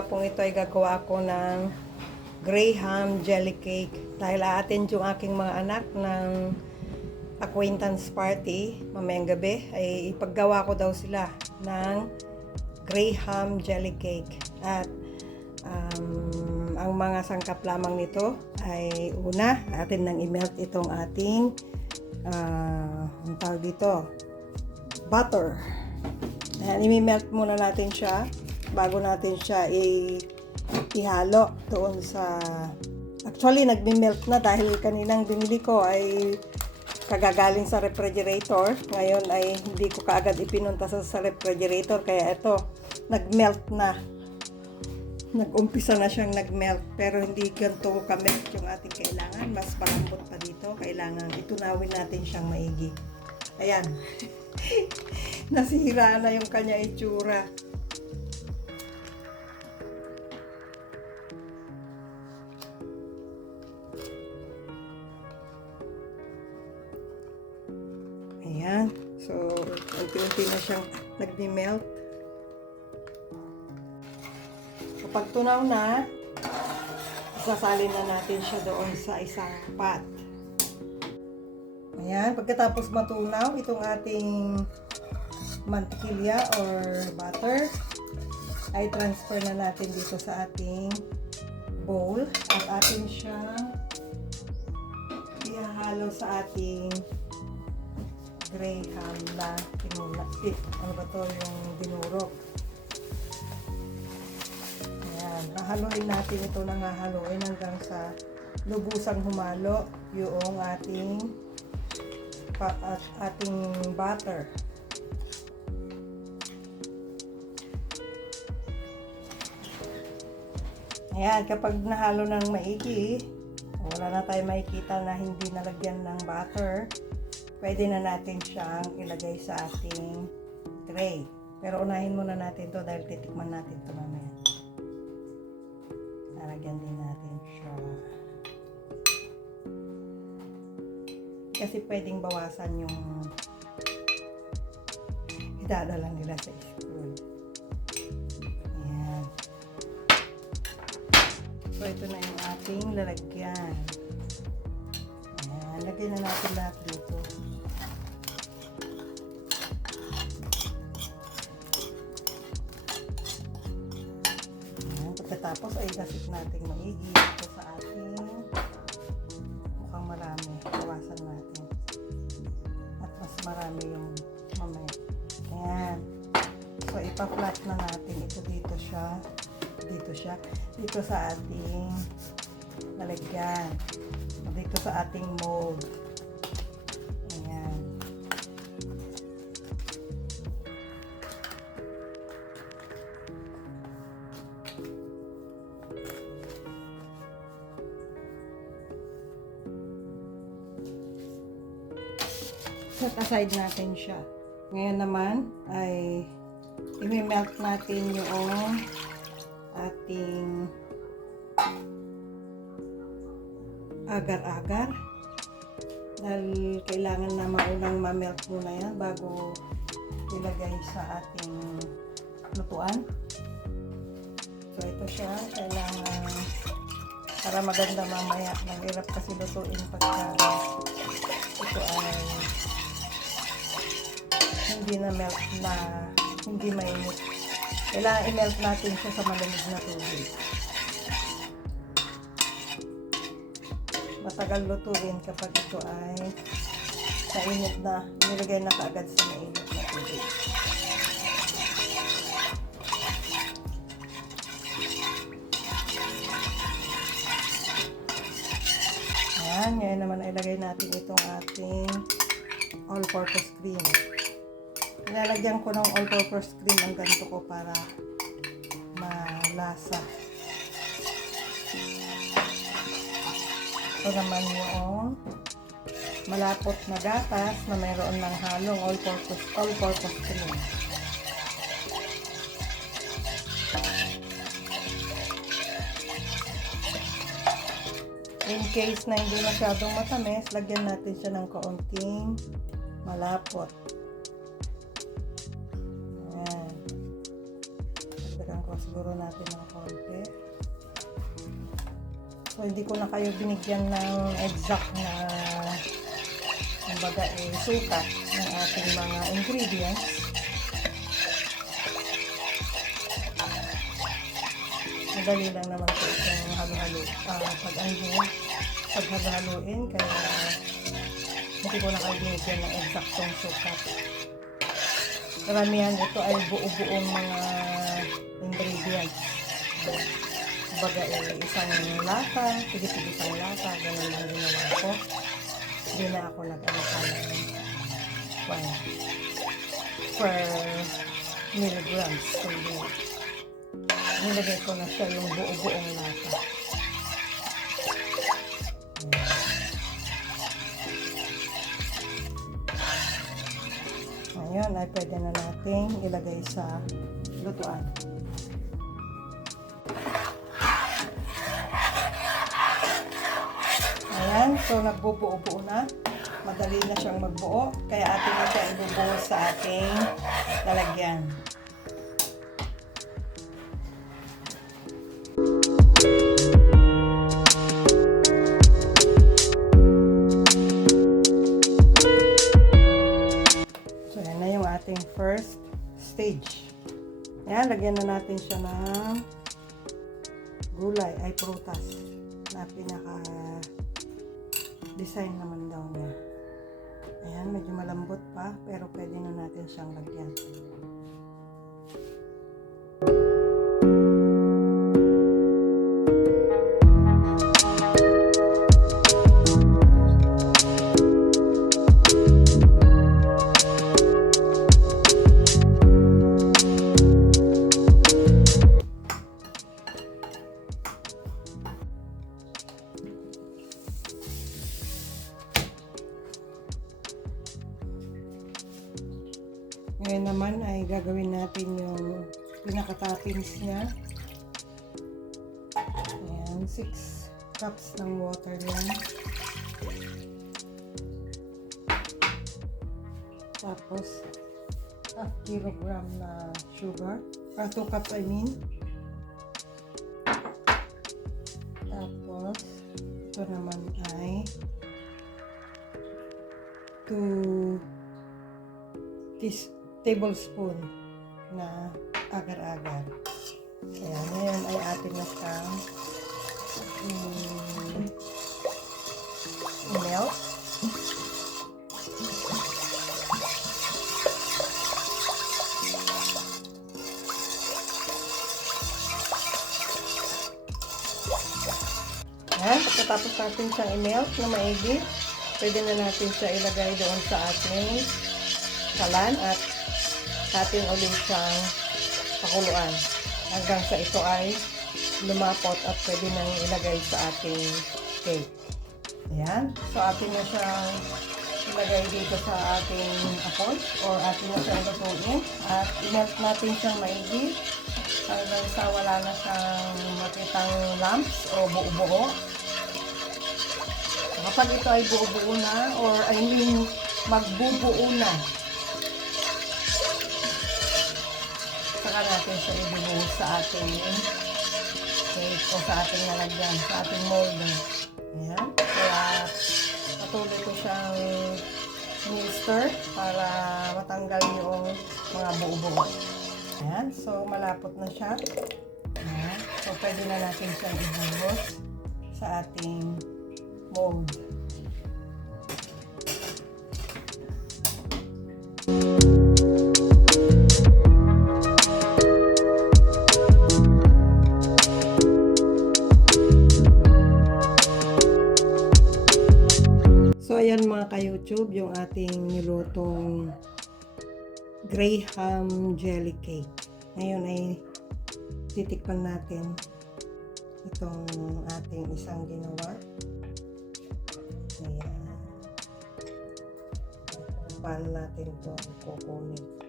hapong ito ay gagawa ako ng Graham jelly cake. Dahil aatin yung aking mga anak ng acquaintance party mamayang gabi, ay ipaggawa ko daw sila ng Graham jelly cake. At um, ang mga sangkap lamang nito ay una, atin nang i-melt itong ating uh, ang tawag dito, butter. Ayan, imi-melt muna natin siya bago natin siya i- ihalo doon sa actually nagmi-melt na dahil kaninang binili ko ay kagagaling sa refrigerator. Ngayon ay hindi ko kaagad ipinunta sa, sa refrigerator kaya ito nag-melt na. Nag-umpisa na siyang nag-melt pero hindi ganito ka-melt yung ating kailangan. Mas malambot pa dito kailangan itunawin natin siyang maigi. Ayan. Nasira na yung kanya itsura Ayan. So, unti-unti na siyang nagmi-melt. Kapag tunaw na, sasalin na natin siya doon sa isang pot. Ayan. Pagkatapos matunaw, itong ating mantikilya or butter, ay transfer na natin dito sa ating bowl at atin siyang ihahalo sa ating graham na tinula. Eh, ano ba to yung dinurog? Ayan. Hahaluin natin ito nang hahaluin hanggang sa lubusang humalo yung ating pa, at, ating butter. Ayan, kapag nahalo ng maigi, wala na tayo makikita na hindi nalagyan ng butter, pwede na natin siyang ilagay sa ating tray. Pero unahin muna natin to dahil titikman natin to mamaya. Lalagyan din natin siya. Kasi pwedeng bawasan yung idadala nila sa school. Ayan. So, ito na yung ating lalagyan. Lagyan na natin lahat dito. Ayan. Pagkatapos ay gasik natin maigi ito sa ating mukhang marami. Bawasan natin. At mas marami yung mamaya. Ayan. So, ipa-flat na natin ito dito siya. Dito siya. Dito sa ating lalagyan. Dito sa ating mold. Ayan. Set aside natin siya. Ngayon naman ay i-melt natin yung ating agar-agar dahil kailangan na maunang ma-melt muna yan bago ilagay sa ating lutuan. So ito siya, kailangan para maganda mamaya. Mahirap kasi lutuin pagka ito ay hindi na melt na hindi mainit. Kailangan i-melt natin siya sa malamig na tubig. Matagal lutuin kapag ito ay sa init na, nilagay na kaagad sa mainit na tubig. Ayan, ngayon naman ay ilagay natin itong ating all-purpose cream. Nilalagyan ko ng all-purpose cream ang ganito ko para malasa. Ito naman yung malapot na gatas na mayroon ng halong all-purpose all-purpose cream. In case na hindi masyadong matamis, lagyan natin siya ng kaunting malapot. Ayan. Dagdagan ko siguro natin ng konti. So, hindi ko na kayo binigyan ng exact na kumbaga eh, sukat ng ating mga ingredients. Madali lang naman po itong halo-halo. Uh, pag ano, paghalo-haloin, kaya hindi ko na kayo binigyan ng eksaktong sukat. Karamihan ito ay buo-buong mga ingredients. Baga eh, isang lata, tigit isang lata, ganun lang ginawa ko. Hindi na ako nag-alaka ng well, per milligrams. Kundi nilagay ko na siya yung buo-buong lata. Ngayon ay pwede na nating ilagay sa lutuan. So nagbubuo-buo na. Madali na siyang magbuo. Kaya atin na siya ibubuo sa ating lalagyan. So, yan na yung ating first stage. Ayan, lagyan na natin siya ng gulay, ay prutas na pinaka design naman daw niya. Ayan, medyo malambot pa, pero pwede na natin siyang lagyan. Gagawin natin yung pinaka-toppings niya. Ayan, 6 cups ng water yan. Tapos, half kilogram na sugar. Ah, 2 cups I mean. Tapos, ito naman ay 2 tis tablespoon na agar-agar. Kaya ngayon ay atin na siyang mm, melt. Yan, pagkatapos natin siyang i-melt na maigi, pwede na natin siya ilagay doon sa ating kalan at atin ulit siyang pakuluan hanggang sa ito ay lumapot at pwede nang ilagay sa ating cake. Ayan. So, atin na siyang ilagay dito sa ating apoy or atin na siyang lutuin at i-melt natin siyang maigi hanggang sa wala na siyang makitang lumps o buo-buo. Kapag ito ay buo-buo na or I mean magbubuo na saka natin siya ibubuhos sa ating cake o sa ating lalagyan, sa ating molder. Ayan. Kaya patuloy ko siyang stir para matanggal yung mga buo-buo. Ayan. So, malapot na siya. Ayan. So, pwede na natin siyang ibuhos sa ating mold. So, ka-YouTube, yung ating nilutong Graham Jelly Cake. Ngayon ay titikman natin itong ating isang ginawa. Ayan. Paano natin ito kukunin.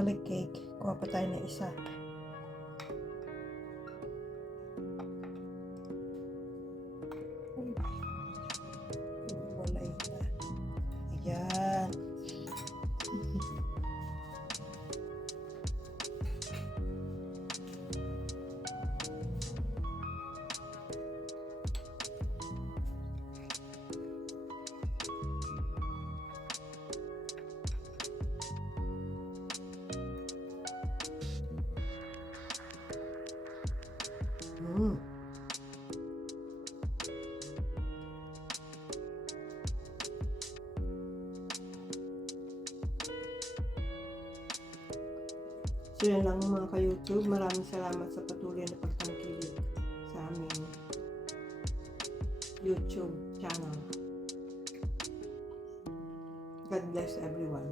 Jelly cake. Kuha pa tayo ng isa. So yun lang mga ka-YouTube. Maraming salamat sa patuloy na pagtangkilik sa aming YouTube channel. God bless everyone.